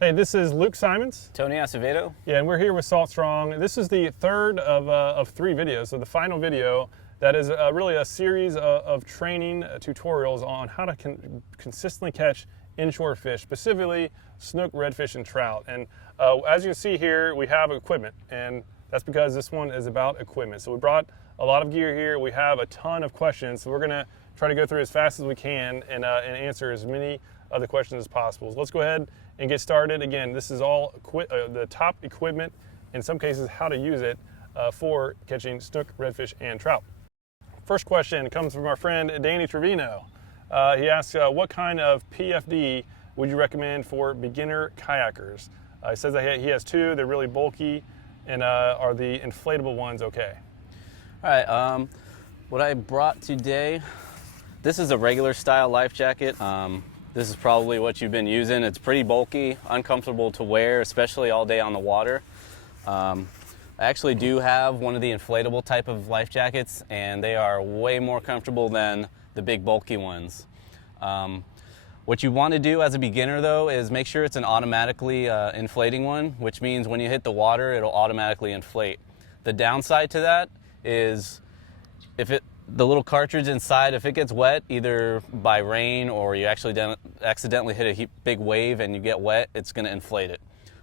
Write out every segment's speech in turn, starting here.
Hey, this is Luke Simons. Tony Acevedo. Yeah, and we're here with Salt Strong. This is the third of 3 videos, so the final video that is really a series of training tutorials on how to consistently catch inshore fish, specifically snook, redfish, and trout. And as you can see here, we have equipment, and that's because this one is about equipment. So we brought a lot of gear here. We have a ton of questions, so we're gonna try to go through as fast as we can and answer as many of the questions as possible. So let's go ahead and get started. Again, this is all the top equipment, in some cases how to use it for catching snook, redfish, and trout. First question comes from our friend Danny Trevino. He asks, what kind of PFD would you recommend for beginner kayakers? He says that he has 2, they're really bulky, and are the inflatable ones okay? All right, what I brought today, this is a regular style life jacket. This is probably what you've been using. It's pretty bulky, uncomfortable to wear, especially all day on the water. I actually do have one of the inflatable type of life jackets, and they are way more comfortable than the big bulky ones. What you want to do as a beginner though is make sure it's an automatically inflating one, which means when you hit the water, it'll automatically inflate. The downside to that is the little cartridge inside, if it gets wet, either by rain or you actually accidentally hit a big wave and you get wet, it's going to inflate it.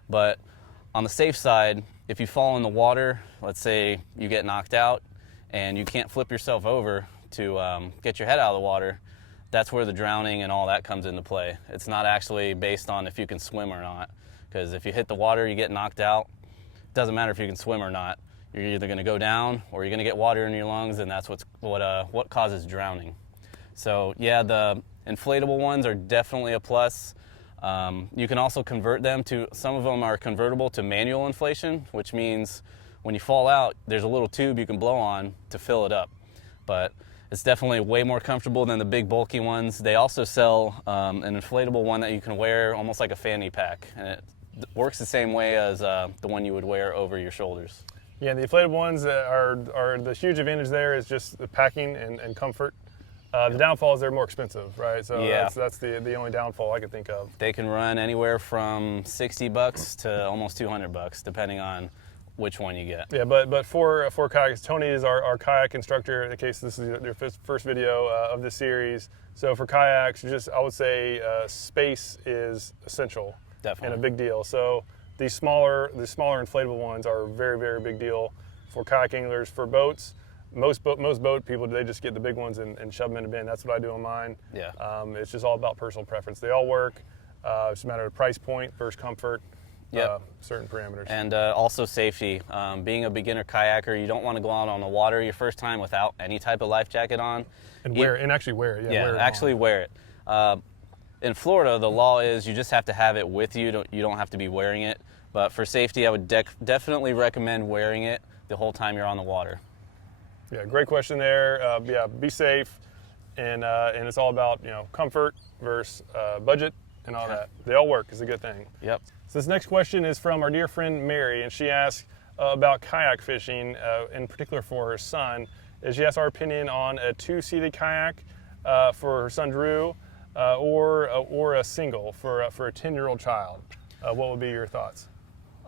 But on the safe side, if you fall in the water, let's say you get knocked out and you can't flip yourself over to get your head out of the water, that's where the drowning and all that comes into play. It's not actually based on if you can swim or not, because if you hit the water, you get knocked out. It doesn't matter if you can swim or not. You're either going to go down or you're going to get water in your lungs, and that's what causes drowning. So yeah, the inflatable ones are definitely a plus. You can also convert them to, some of them are convertible to manual inflation, which means when you fall out, there's a little tube you can blow on to fill it up. But it's definitely way more comfortable than the big bulky ones. They also sell an inflatable one that you can wear almost like a fanny pack, and it works the same way as the one you would wear over your shoulders. Yeah, the inflatable ones are the huge advantage there is just the packing and comfort. The downfall is they're more expensive, right? So yeah, that's the only downfall I could think of. They can run anywhere from $60 to almost $200, depending on which one you get. Yeah, but for kayaks, Tony is our kayak instructor. In case this is your first video of this series. So for kayaks, I would say space is essential. Definitely. And a big deal. So the smaller inflatable ones are a very, very big deal for kayak anglers. For boats, most boat people, they just get the big ones and shove them in a bin. That's what I do on mine. Yeah. It's just all about personal preference. They all work. It's a matter of price point versus comfort. Yep. Certain parameters. And also safety. Being a beginner kayaker, you don't want to go out on the water your first time without any type of life jacket on. And actually wear it. Yeah, actually wear it. In Florida, the law is you just have to have it with you. You don't have to be wearing it. But for safety, I would definitely recommend wearing it the whole time you're on the water. Yeah, great question there. Yeah, be safe, and it's all about comfort versus budget and all that. They all work. It's a good thing. Yep. So this next question is from our dear friend Mary, and she asks about kayak fishing, in particular for her son. She asks our opinion on a 2-seated kayak for her son Drew, or a single for a 10-year-old child. What would be your thoughts?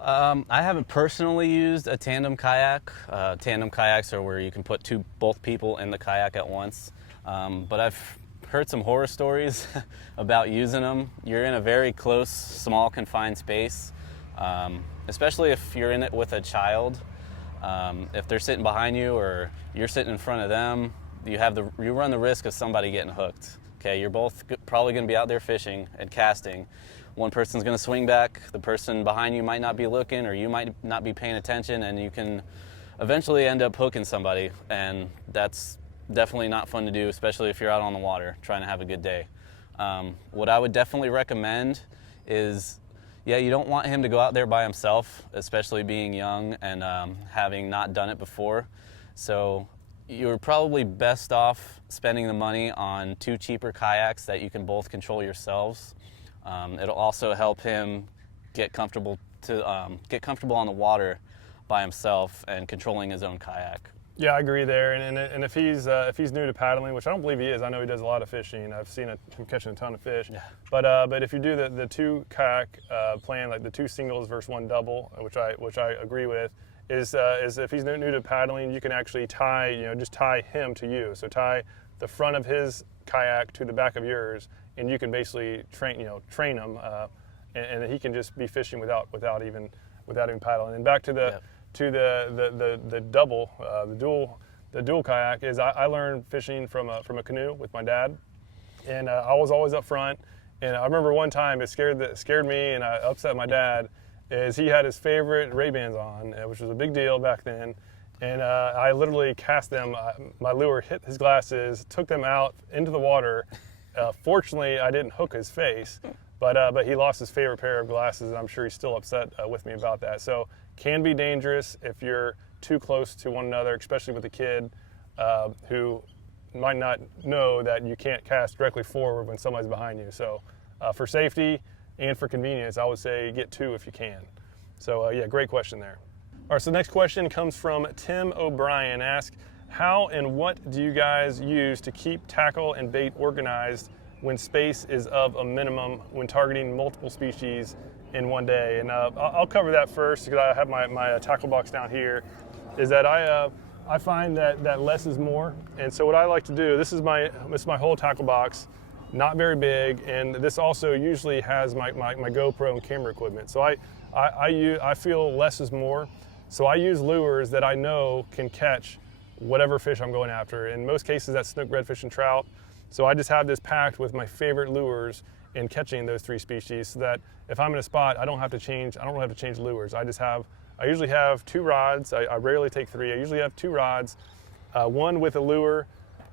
I haven't personally used a tandem kayak. Tandem kayaks are where you can put both people in the kayak at once. But I've heard some horror stories about using them. You're in a very close, small, confined space, especially if you're in it with a child. If they're sitting behind you or you're sitting in front of them, you run the risk of somebody getting hooked. Okay, you're both probably going to be out there fishing and casting. One person's going to swing back, the person behind you might not be looking, or you might not be paying attention, and you can eventually end up hooking somebody, and that's definitely not fun to do, especially if you're out on the water trying to have a good day. What I would definitely recommend is, yeah, you don't want him to go out there by himself, especially being young and having not done it before. So you're probably best off spending the money on 2 cheaper kayaks that you can both control yourselves. It'll also help him get comfortable on the water by himself and controlling his own kayak. Yeah, I agree there. And if he's new to paddling, which I don't believe he is, I know he does a lot of fishing. I've seen him catching a ton of fish. Yeah. But if you do the two kayak plan, like the two singles versus one double, which I agree with, is if he's new to paddling, you can actually tie, just tie him to you. So tie the front of his kayak to the back of yours, and you can basically train him, and he can just be fishing without even paddling. And back to the double, the dual kayak is I learned fishing from a canoe with my dad, and I was always up front. And I remember one time it scared me, and I upset my dad. Is he had his favorite Ray-Bans on, which was a big deal back then, and I literally cast them. My lure hit his glasses, took them out into the water. Fortunately, I didn't hook his face, but he lost his favorite pair of glasses, and I'm sure he's still upset with me about that. So can be dangerous if you're too close to one another, especially with a kid who might not know that you can't cast directly forward when somebody's behind you. So for safety and for convenience, I would say get two if you can. So yeah, great question there. All right, so the next question comes from Tim O'Brien. Ask, how and what do you guys use to keep tackle and bait organized when space is of a minimum when targeting multiple species in one day? And I'll cover that first because I have my tackle box down here. Is that I find that less is more, and so what I like to do, this is my whole tackle box, not very big, and this also usually has my GoPro and camera equipment. So I feel less is more. So I use lures that I know can catch whatever fish I'm going after. In most cases, that's snook, redfish, and trout. So I just have this packed with my favorite lures in catching those three species, so that if I'm in a spot, I don't have to change lures. I usually have two rods. I rarely take three. I usually have two rods, one with a lure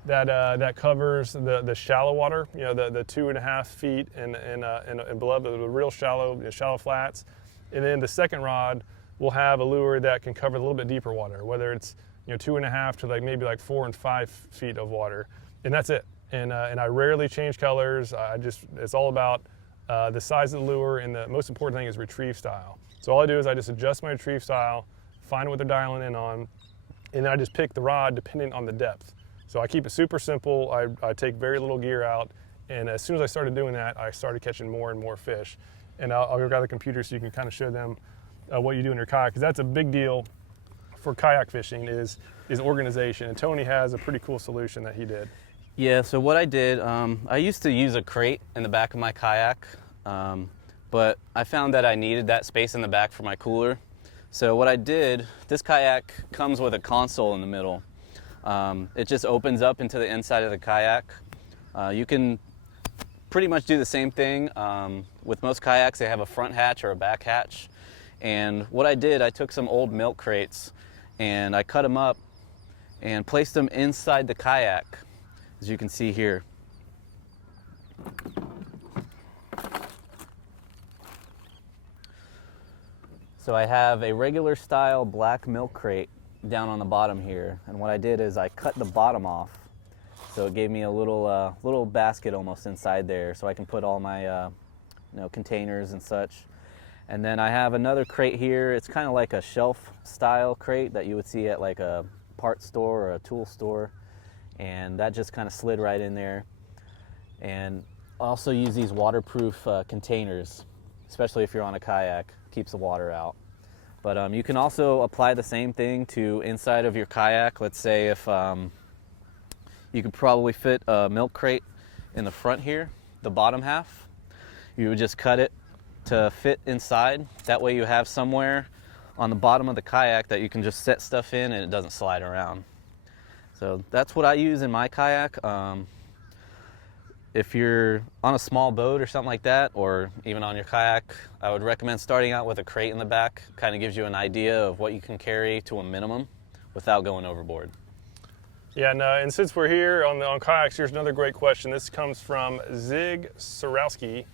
that covers the shallow water, the 2.5 feet and below, the real shallow flats. And then the second rod will have a lure that can cover a little bit deeper water, whether it's 2.5 to maybe 4 and 5 feet of water, and that's it. And I rarely change colors. It's all about the size of the lure, and the most important thing is retrieve style. So all I do is I just adjust my retrieve style, find what they're dialing in on, and then I just pick the rod depending on the depth. So I keep it super simple. I take very little gear out, and as soon as I started doing that, I started catching more and more fish. And I'll go grab the computer so you can kind of show them what you do in your kayak, because that's a big deal for kayak fishing is organization. And Tony has a pretty cool solution that he did. Yeah, so what I did, I used to use a crate in the back of my kayak, but I found that I needed that space in the back for my cooler. So what I did, this kayak comes with a console in the middle. It just opens up into the inside of the kayak. You can pretty much do the same thing. With most kayaks, they have a front hatch or a back hatch. And what I did, I took some old milk crates and I cut them up and placed them inside the kayak, as you can see here. So I have a regular style black milk crate down on the bottom here, and what I did is I cut the bottom off, so it gave me a little basket almost inside there, so I can put all my containers and such. And then I have another crate here. It's kind of like a shelf style crate that you would see at like a parts store or a tool store, and that just kind of slid right in there. And I also use these waterproof containers, especially if you're on a kayak, keeps the water out. But you can also apply the same thing to inside of your kayak. Let's say if you could probably fit a milk crate in the front here, the bottom half, you would just cut it to fit inside. That way you have somewhere on the bottom of the kayak that you can just set stuff in and it doesn't slide around. So that's what I use in my kayak. If you're on a small boat or something like that, or even on your kayak, I would recommend starting out with a crate in the back. Kind of gives you an idea of what you can carry to a minimum without going overboard. Yeah, and since we're here on kayaks, here's another great question. This comes from Zig Sorowski,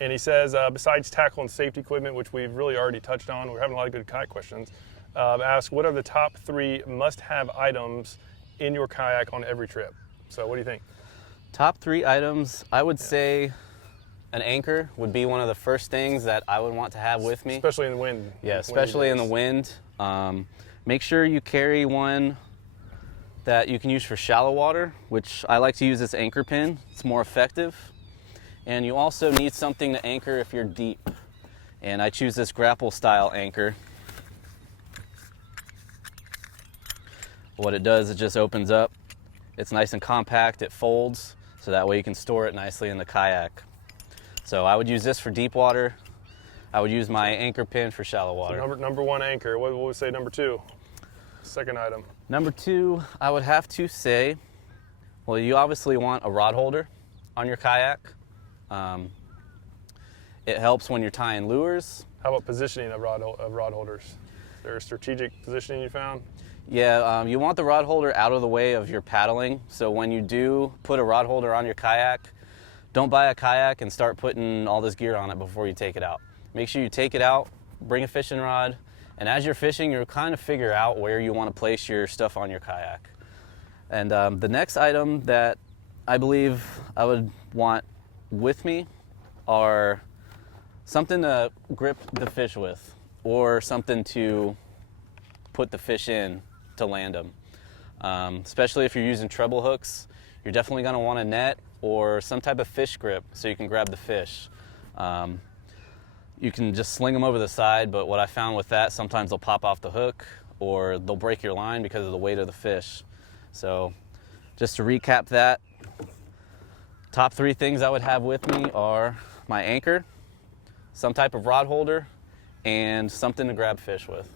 and he says, besides tackle and safety equipment, which we've really already touched on, we're having a lot of good kayak questions, ask, what are the top 3 must-have items in your kayak on every trip? So what do you think? Top 3 items, I would say an anchor would be one of the first things that I would want to have with me. Especially in the wind. Yeah, especially in the wind. Make sure you carry one that you can use for shallow water, which I like to use this anchor pin. It's more effective. And you also need something to anchor if you're deep. And I choose this grapple style anchor. What it does, it just opens up. It's nice and compact, it folds, so that way you can store it nicely in the kayak. So I would use this for deep water. I would use my anchor pin for shallow water. So number one anchor. What would we say number two? Second item. Number two, I would have to say, well, you obviously want a rod holder on your kayak. It helps when you're tying lures. How about positioning of rod holders? Is there a strategic positioning you found? Yeah, you want the rod holder out of the way of your paddling. So when you do put a rod holder on your kayak, don't buy a kayak and start putting all this gear on it before you take it out. Make sure you take it out, bring a fishing rod, and as you're fishing, you'll kind of figure out where you want to place your stuff on your kayak. And the next item that I believe I would want with me are something to grip the fish with, or something to put the fish in to land them. Especially if you're using treble hooks, you're definitely going to want a net or some type of fish grip so you can grab the fish. You can just sling them over the side, but what I found with that, sometimes they'll pop off the hook or they'll break your line because of the weight of the fish. So just to recap that, top three things I would have with me are my anchor, some type of rod holder, and something to grab fish with.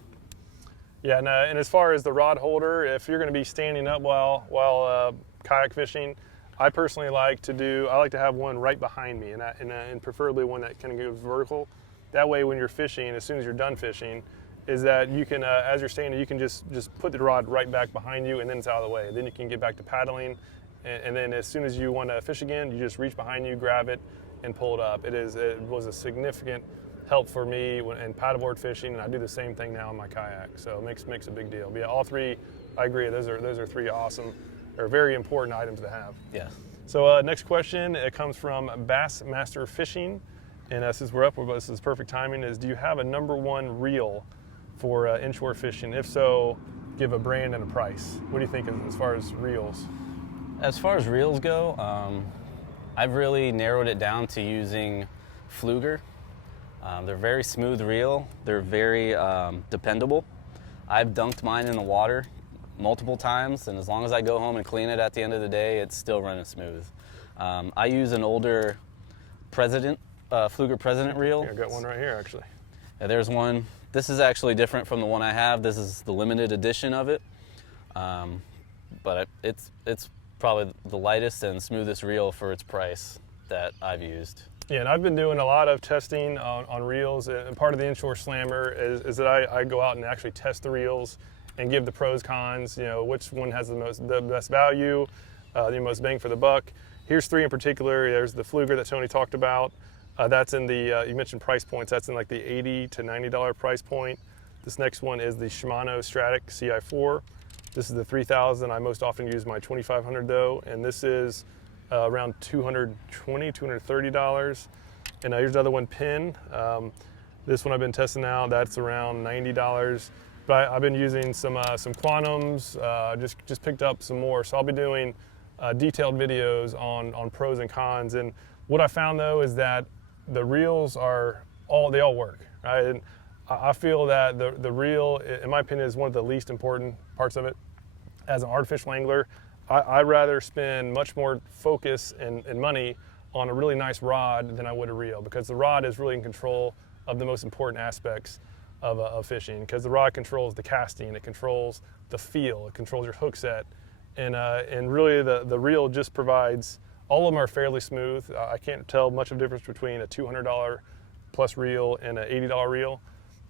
Yeah, and as far as the rod holder, if you're going to be standing up while kayak fishing, I personally like to have one right behind me, and preferably one that kind of goes vertical. That way, when you're fishing, as soon as you're done fishing, is that you can, as you're standing, you can just put the rod right back behind you, and then it's out of the way. Then you can get back to paddling, and then as soon as you want to fish again, you just reach behind you, grab it, and pull it up. It was a significant help for me in paddleboard fishing, and I do the same thing now in my kayak. So it makes a big deal. But yeah, all three, I agree. Those are three awesome, or very important items to have. Yeah. So next question, it comes from Bassmaster Fishing, and since we're up, this is perfect timing. Do you have a number one reel for inshore fishing? If so, give a brand and a price. What do you think as far as reels? As far as reels go, I've really narrowed it down to using Fluger. They're very smooth reel. They're very dependable. I've dunked mine in the water multiple times, and as long as I go home and clean it at the end of the day, it's still running smooth. I use an older Fluger President reel. Yeah, I got one right here, actually. Yeah, there's one. This is actually different from the one I have. This is the limited edition of it. But it's probably the lightest and smoothest reel for its price that I've used. Yeah, and I've been doing a lot of testing on reels, and part of the Inshore Slammer is that I go out and actually test the reels and give the pros, cons, which one has the best value, the most bang for the buck. Here's three in particular. There's the Fluger that Tony talked about. That's in the, you mentioned price points, that's in like the $80 to $90 price point. This next one is the Shimano Stratic CI4. This is the 3000. I most often use my 2500 though, and this is around $220, $230. And here's another one, Pin. This one I've been testing now, that's around $90. But I've been using some Quantums, just picked up some more. So I'll be doing detailed videos on pros and cons. And what I found though is that the reels they all work, right? And I feel that the reel, in my opinion, is one of the least important parts of it. As an artificial angler, I'd rather spend much more focus and money on a really nice rod than I would a reel, because the rod is really in control of the most important aspects of fishing, because the rod controls the casting, it controls the feel, it controls your hook set, and really the reel just provides, all of them are fairly smooth. I can't tell much of a difference between a $200 plus reel and an $80 reel,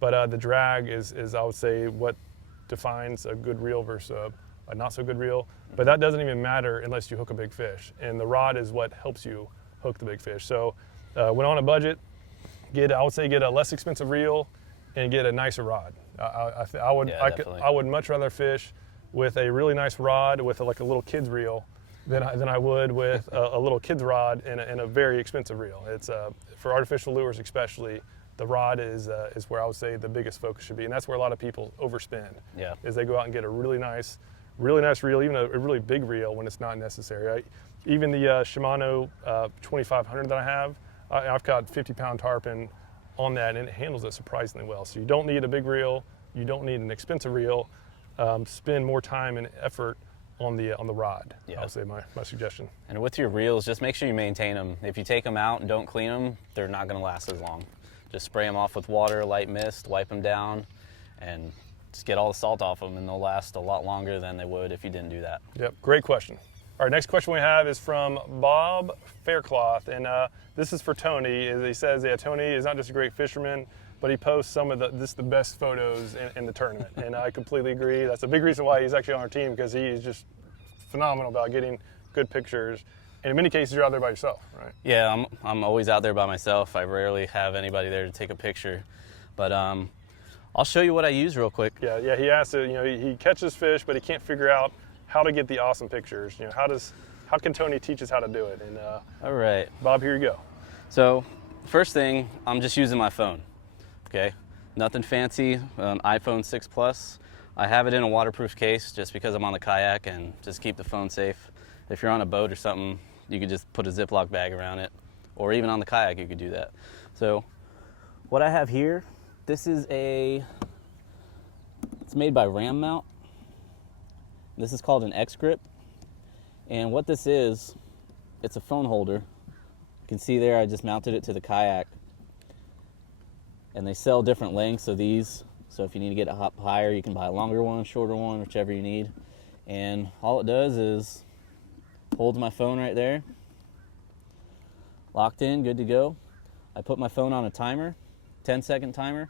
but the drag is I would say what defines a good reel versus a not so good reel. But that doesn't even matter unless you hook a big fish, and the rod is what helps you hook the big fish. So when on a budget, I would say get a less expensive reel and get a nicer rod. I would much rather fish with a really nice rod with like a little kid's reel than I would with a little kid's rod and a very expensive reel. It's for artificial lures especially, the rod is where I would say the biggest focus should be, and that's where a lot of people overspend. Yeah. Is they go out and get a really nice really nice reel, even a really big reel when it's not necessary. Even the Shimano 2500 that I have, I've got 50-pound tarpon on that, and it handles it surprisingly well. So you don't need a big reel, you don't need an expensive reel. Spend more time and effort on the rod. Yeah. I would say my suggestion. And with your reels, just make sure you maintain them. If you take them out and don't clean them, they're not going to last as long. Just spray them off with water, light mist, wipe them down, and just get all the salt off them, and they'll last a lot longer than they would if you didn't do that. Yep, great question. All right, next question we have is from Bob Faircloth, and this is for Tony. He says, yeah, Tony is not just a great fisherman, but he posts some of the best photos in the tournament, and I completely agree. That's a big reason why he's actually on our team, because he is just phenomenal about getting good pictures. And in many cases, you're out there by yourself, right? Yeah, I'm always out there by myself. I rarely have anybody there to take a picture, but I'll show you what I use real quick. Yeah. He asked it. He catches fish, but he can't figure out how to get the awesome pictures. How can Tony teach us how to do it? And all right, Bob, here you go. So first thing, I'm just using my phone. Okay, nothing fancy. iPhone 6 Plus. I have it in a waterproof case just because I'm on the kayak and just keep the phone safe. If you're on a boat or something, you could just put a Ziploc bag around it, or even on the kayak you could do that. So what I have here, it's made by Ram Mount. This is called an X grip, and what this is, it's a phone holder. You can see there I just mounted it to the kayak, and they sell different lengths of these, so if you need to get it up higher, you can buy a longer one, shorter one, whichever you need. And all it does is holds my phone right there, locked in, good to go. I put my phone on a timer, 10-second timer,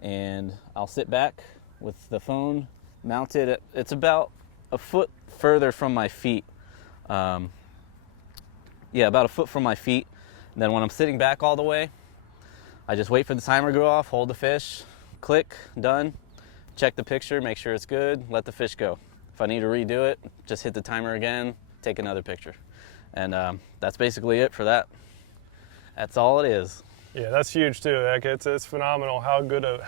and I'll sit back with the phone mounted. It's about a foot further from my feet. About a foot from my feet. And then when I'm sitting back all the way, I just wait for the timer to go off, hold the fish, click, done, check the picture, make sure it's good, let the fish go. If I need to redo it, just hit the timer again, take another picture. And that's basically it for that. That's all it is. Yeah, that's huge too. It's phenomenal how good of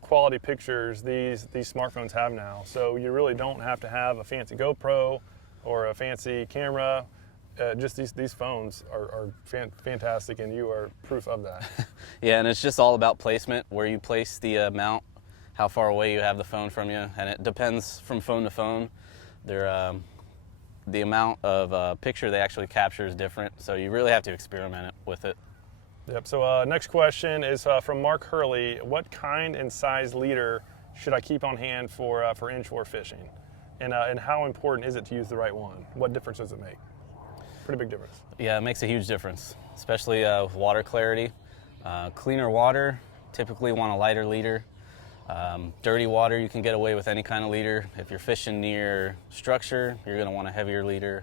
quality pictures these smartphones have now. So you really don't have to have a fancy GoPro or a fancy camera. Just these phones are fantastic, and you are proof of that. Yeah, and it's just all about placement, where you place the mount, how far away you have the phone from you, and it depends from phone to phone. The amount of picture they actually capture is different, so you really have to experiment with it. Yep. So next question is from Mark Hurley. What kind and size leader should I keep on hand for inshore fishing, and how important is it to use the right one? What difference does it make? Pretty big difference. Yeah, it makes a huge difference, especially with water clarity. Cleaner water, typically want a lighter leader. Dirty water, you can get away with any kind of leader. If you're fishing near structure, you're going to want a heavier leader.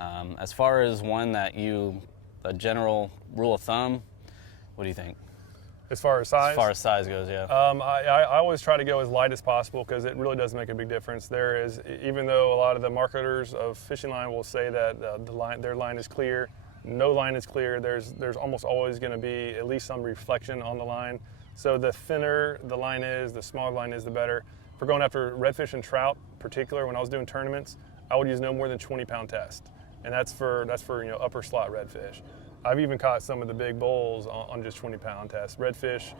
As far as one a general rule of thumb, what do you think? As far as size? As far as size goes, yeah. I always try to go as light as possible, because it really does make a big difference. Even though a lot of the marketers of fishing line will say that their line is clear, no line is clear. There's almost always going to be at least some reflection on the line. So the thinner the line is, the smaller the line is, the better. For going after redfish and trout, in particular, when I was doing tournaments, I would use no more than 20-pound test, and that's for upper slot redfish. I've even caught some of the big bulls on just 20-pound tests. Redfish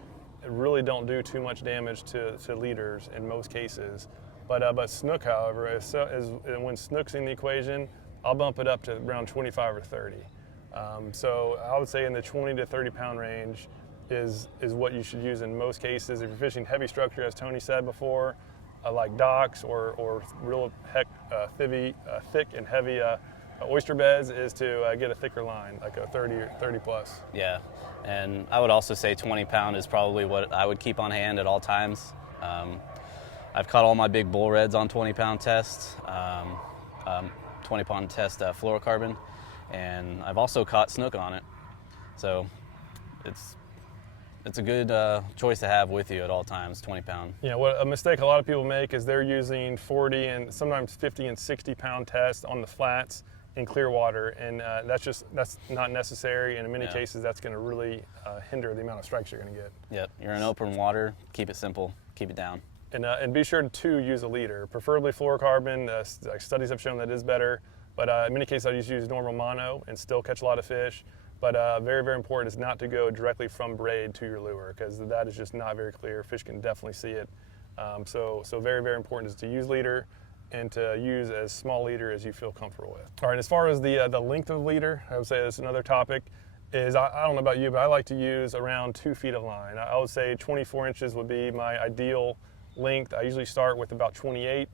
really don't do too much damage to leaders in most cases, but snook, however, when snook's in the equation, I'll bump it up to around 25 or 30. So I would say in the 20 to 30-pound range is what you should use in most cases. If you're fishing heavy structure, as Tony said before, like docks or real thick and heavy oyster beds, is to get a thicker line, like a 30 plus. Yeah, and I would also say 20-pound is probably what I would keep on hand at all times. I've caught all my big bull reds on 20-pound tests, 20-pound test fluorocarbon, and I've also caught snook on it. So it's a good choice to have with you at all times, 20-pound. Yeah, what a mistake a lot of people make is they're using 40 and sometimes 50 and 60-pound tests on the flats in clear water, and that's not necessary, and in many cases that's going to really hinder the amount of strikes you're going to get. Yep, you're in open water, keep it simple, keep it down. And be sure to use a leader, preferably fluorocarbon. Studies have shown that is better, but in many cases I just use normal mono and still catch a lot of fish. But very, very important is not to go directly from braid to your lure, because that is just not very clear. Fish can definitely see it. So very, very important is to use leader and to use as small leader as you feel comfortable with. All right, as far as the length of the leader, I would say that's another topic. I don't know about you, but I like to use around 2 feet of line. I would say 24 inches would be my ideal length. I usually start with about 28,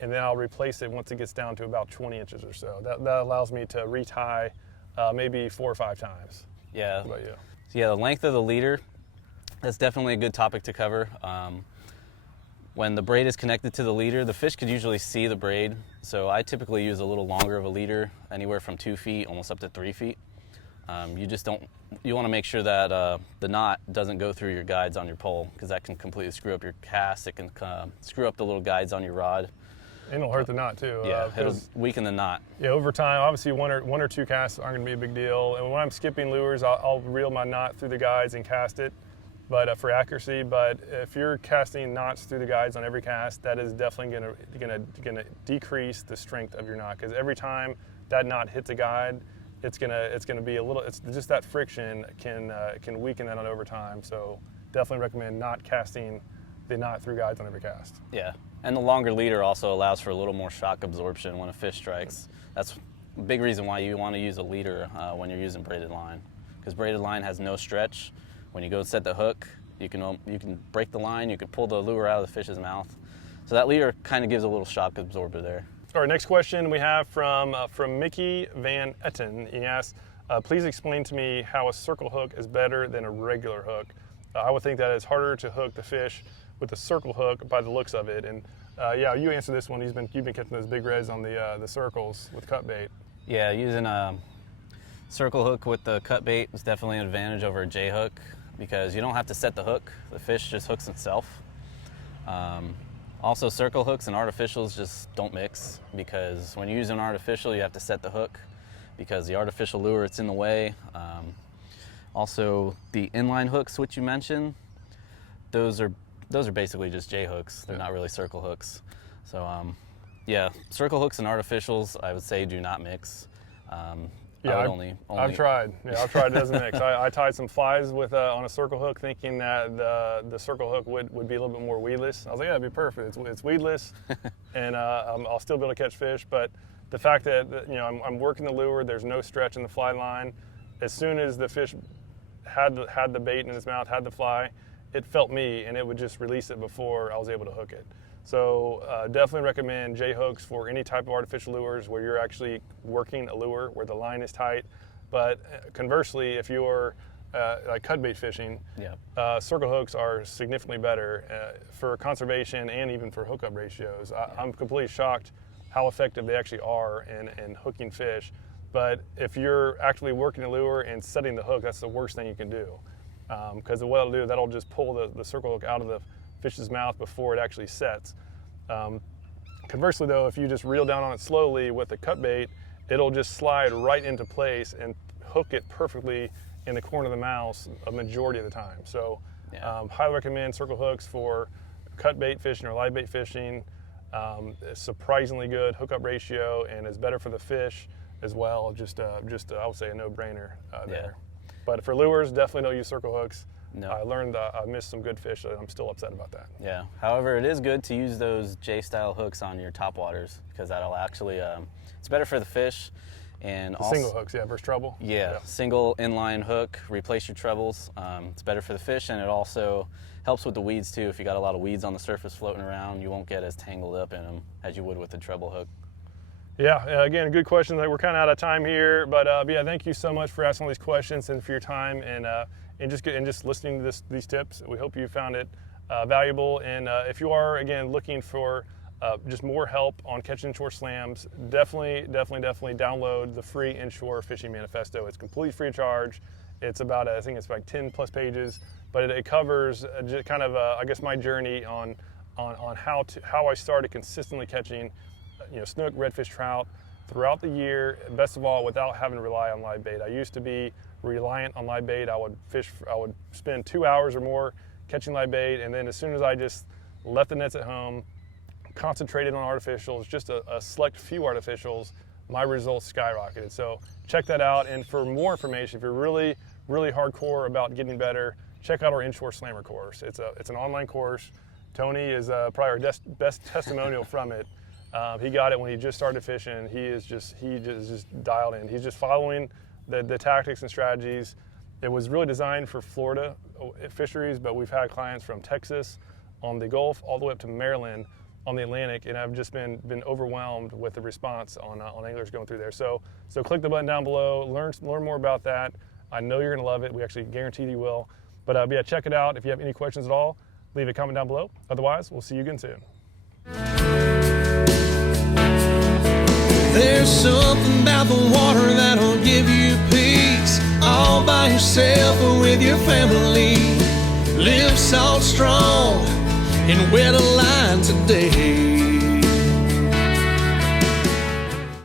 and then I'll replace it once it gets down to about 20 inches or so. That allows me to retie maybe 4 or 5 times. Yeah. What about you? So yeah, the length of the leader, that's definitely a good topic to cover. When the braid is connected to the leader, the fish could usually see the braid. So I typically use a little longer of a leader, anywhere from 2 feet, almost up to 3 feet. You want to make sure that the knot doesn't go through your guides on your pole, because that can completely screw up your cast. It can screw up the little guides on your rod. And it'll hurt the knot too. Yeah, it'll weaken the knot. Yeah, over time, obviously one or two casts aren't going to be a big deal. And when I'm skipping lures, I'll reel my knot through the guides and cast it, but for accuracy. But if you're casting knots through the guides on every cast, that is definitely going to decrease the strength of your knot, because every time that knot hits a guide, it's gonna be a little. It's just that friction can weaken that over time. So definitely recommend not casting the knot through guides on every cast. Yeah, and the longer leader also allows for a little more shock absorption when a fish strikes. That's a big reason why you want to use a leader when you're using braided line, because braided line has no stretch. When you go set the hook, you can break the line, you can pull the lure out of the fish's mouth. So that leader kind of gives a little shock absorber there. All right, next question we have from Mickey Van Etten. He asks, please explain to me how a circle hook is better than a regular hook. I would think that it's harder to hook the fish with a circle hook by the looks of it. And yeah, you answer this one. You've been catching those big reds on the circles with cut bait. Yeah, using a circle hook with the cut bait is definitely an advantage over a J hook, because you don't have to set the hook. The fish just hooks itself. Also, circle hooks and artificials just don't mix, because when you use an artificial, you have to set the hook, because the artificial lure, it's in the way. Also, the inline hooks, which you mentioned, those are basically just J hooks. They're not really circle hooks. So yeah, circle hooks and artificials, I would say, do not mix. Yeah, I've tried. Yeah, I've tried. It doesn't mix. I tied some flies with on a circle hook, thinking that the circle hook would be a little bit more weedless. I was like, yeah, it'd be perfect. It's weedless, and I'll still be able to catch fish. But the fact that I'm working the lure, there's no stretch in the fly line. As soon as the fish had the bait in its mouth, had the fly, it felt me, and it would just release it before I was able to hook it. So definitely recommend J hooks for any type of artificial lures where you're actually working a lure where the line is tight. But conversely, if you're like cut bait fishing, circle hooks are significantly better for conservation and even for hookup ratios. I'm completely shocked how effective they actually are in hooking fish. But if you're actually working a lure and setting the hook, that's the worst thing you can do. Because what it'll do, that'll just pull the circle hook out of the fish's mouth before it actually sets. Conversely though, if you just reel down on it slowly with the cut bait, it'll just slide right into place and hook it perfectly in the corner of the mouth a majority of the time. So highly recommend circle hooks for cut bait fishing or live bait fishing. Surprisingly good hookup ratio, and is better for the fish as well. Just I would say a no-brainer there. But for lures, definitely don't use circle hooks. No. I learned I missed some good fish, and I'm still upset about that. Yeah. However, it is good to use those J-style hooks on your top waters, because that'll actually, it's better for the fish. And also, single hooks, versus treble. Yeah, single inline hook, replace your trebles. It's better for the fish, and it also helps with the weeds too. If you got a lot of weeds on the surface floating around, you won't get as tangled up in them as you would with the treble hook. Yeah, again, good questions. We're kind of out of time here, but yeah, thank you so much for asking all these questions and for your time and just listening to these tips. We hope you found it valuable. And if you are, again, looking for just more help on catching inshore slams, definitely download the free Inshore Fishing Manifesto. It's completely free of charge. It's about, I think it's like 10 plus pages, but it covers just kind of, I guess, my journey on how I started consistently catching snook, redfish, trout throughout the year, best of all, without having to rely on live bait. I used to be reliant on live bait. I would spend 2 hours or more catching live bait, and then as soon as I just left the nets at home, concentrated on artificials, just a select few artificials, my results skyrocketed. So check that out. And for more information, if you're really hardcore about getting better, check out our Inshore Slammer course. It's an online course. Tony is probably our best testimonial from it. He got it when he just started fishing. He is just dialed in. He's just following the tactics and strategies. It was really designed for Florida fisheries, but we've had clients from Texas on the Gulf all the way up to Maryland on the Atlantic, and I've just been overwhelmed with the response on anglers going through there. So click the button down below, learn more about that. I know you're gonna love it. We actually guarantee you will. But yeah, check it out. If you have any questions at all, leave a comment down below. Otherwise, we'll see you again soon. There's something about the water that'll give you peace, all by yourself or with your family. Live salt strong and wear the line today.